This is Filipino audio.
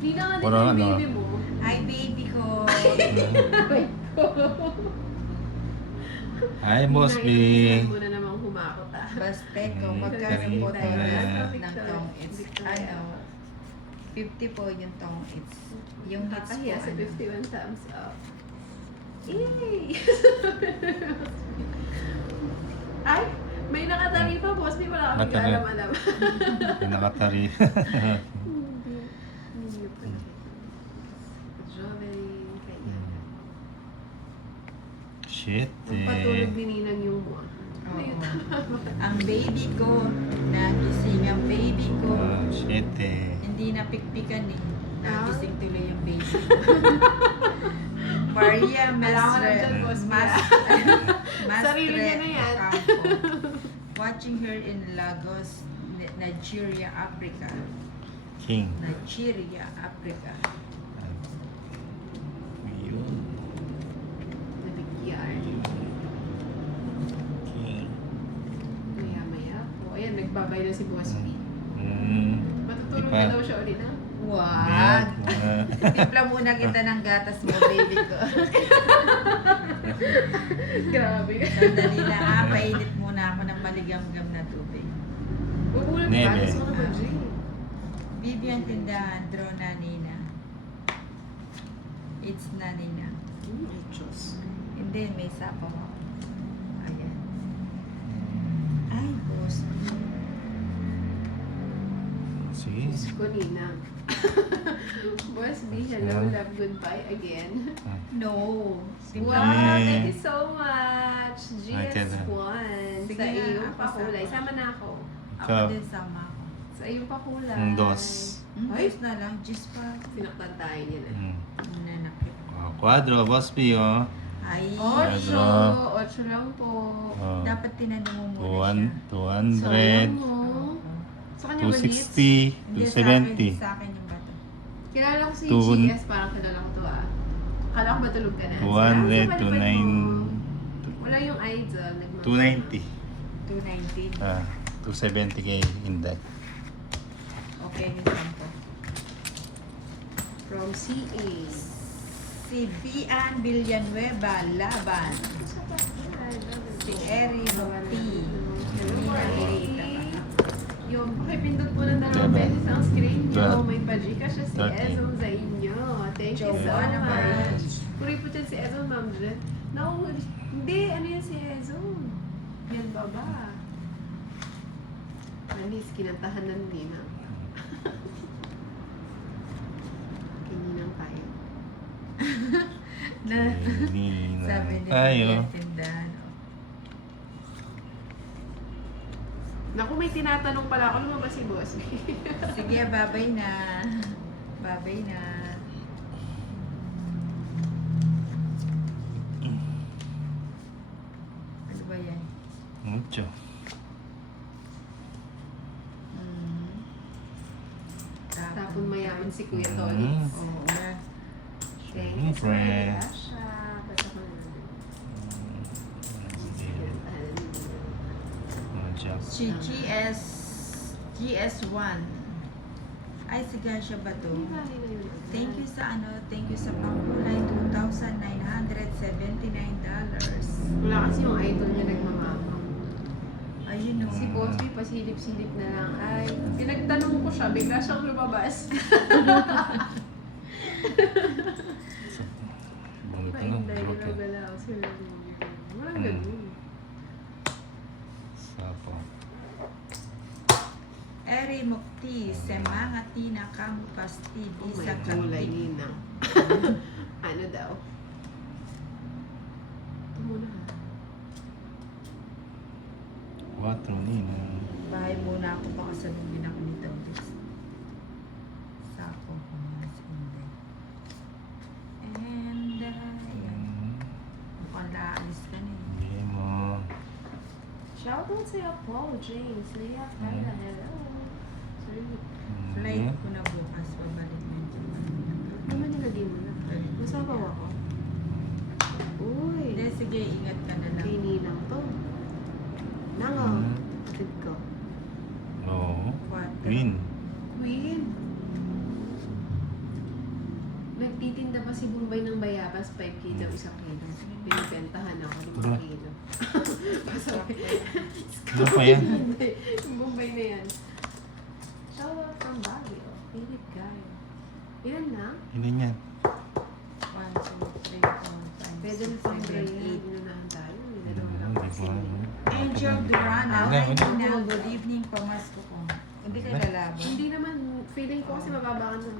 Hindi na nga din Parang yung ano? baby mo. Hi, baby ko. Hi, Boss B. Mo na namang humakot ah. Baste ko, magkano po tayo ng tong it's, ano, 50 po yung tong it's. Yung hits po, Kakahiya sa ano. 51 thumbs up. Yay! Ay! May nakatari pa, boss. May wala kami Nakatari. alam-alam. Yung nakatari. Hindi. Hindi pa. Jovelin. Kaya. Shit Ang patulog ni Ninang yung mo. Oo. Ang baby ko, nagising ang baby ko. Shit Hindi napikpikan eh. Nagising tuloy yung baby. Maria Alam ka na dyan, boss. Sarili niya na yan. Watching her in Lagos, Nigeria, Africa. King. Nigeria, Africa. Yun. Nabigyan. King. Maya-maya po. Ayan, nagbabay na si Boss B. Matutulog Di pa. na daw siya ulit, ha? Wag! Timpla muna kita ng gatas mo, baby ko. Grabe. Sandali lang ha, painit muna ako ng maligam-gam na tubig. Uulan Nebe. ka. Gusto ko naman, Jay. Bibi ang tindahan, draw na Nina. It's na Nina. Ay, Diyos. Hindi, may sapaw ako. Ayan. Ay, boss. Sige. Diyos ko, Nina. Boss B, hello, love, goodbye again. No. Wow, Eh. thank you so much. Ay, kaya- GS1. Sige Sa na, iyong ako pakulay. sama. Sama na ako. Ako Ikaw. din sama ako. Sa iyong pakulay. Ang dos. Ay. Ayos na lang, just pa. Sinaktan tayo niya na. Nanakit. Quadro, Boss B, oh. Ay, Ocho. Ano? 8 lang po. Oh. dapat tinanong mo muna siya. 200, Sayang mo. Sa kanya ba, Nits? 260, Hindi, sa akin 270. yung bato. Kilala ko si Two- GS, parang kilala ko to ah. Kala ko ba tulog ka na? 200, Sa palipad 29, mo. Wala yung idol. 290. 290. 270 kay Inday. Okay, ni Sampo. From CA. Si Bian Villanueva, Laban. Si Eri Ropi. Hello, Eri. yung pakipindot po ng dalawang beses ang screen nyo. That- May pa-Gcash siya si 30. Ezon sa inyo. Thank you so Jowa naman. much. Puri po dyan si Ezon, Ma'am Jen. No, hindi. Ano yan si Ezon? Yan baba. Anis, kinantahan ng Nina. Kininang tayo. Na, sabi ni Tayo. Bian tindahan. Naku, may tinatanong pala ako. Lumabas si Boss. Sige, babay na. Babay na. Ano ba yan? Mucho. Mm. Tapon mayaman si Kuya Mm. Tony. Oo na. Thank you so Siyempre. much. Basta ko na. Mucho. Si GS1. Ay, sige siya ba to? Thank you sa thank you sa pangkulay, $2,979. Wala kasi yung idol niya nagmamamang. Ayun o. Si Boss B, pasilip-silip na lang. Ay, pinagtanong ko siya, bigla siyang lumabas. Bungit Ay, na, hindi, broken. ginagalaw sila. Walang ganun. Sapo. Eri Mukti, Semangati na Kamukas TV Oh my sa kulay, Kantik. Nina. Ano daw? Ito muna ha. 4 Nina. Bahay muna ako, baka sabihin ako ni Davis. Sako ko mga sindi. And, ayan. Mukhang laalis ka na eh. Hindi mo. Shoutout sa'yo, Paul James. Leah Carla, hello. Sorry. Flight ko na bukas, babalik na dyan. Naman nilagay mo na. Masabaw ako. Uy. Hindi, sige, ingat ka na lang. Kay Ninang to. Nango. Mm. Kapatid ko. Oo. Quattro. Green. Queen. Nagtitinda pa si Bombay ng bayabas, 5K daw isang kilo. Pinibentahan ako, 5 Ba? kilo. Pasabi. Ano pa yan? Hindi, yung Bombay na yan. Shout out from Baguio. Philip Guy. Ilan na? Ilan yan? 1, 2, 3, 4, 5, Pwede na 6, pang 7, Brian. 8. Inunahan tayo. Dalawa lang Di kasi. ba? Angel Durana. Wala, Hi, wala. Nina. Good evening, pamasko ko. Hindi kayo lalabo. Hindi naman, feeling ko kasi mababa ka ng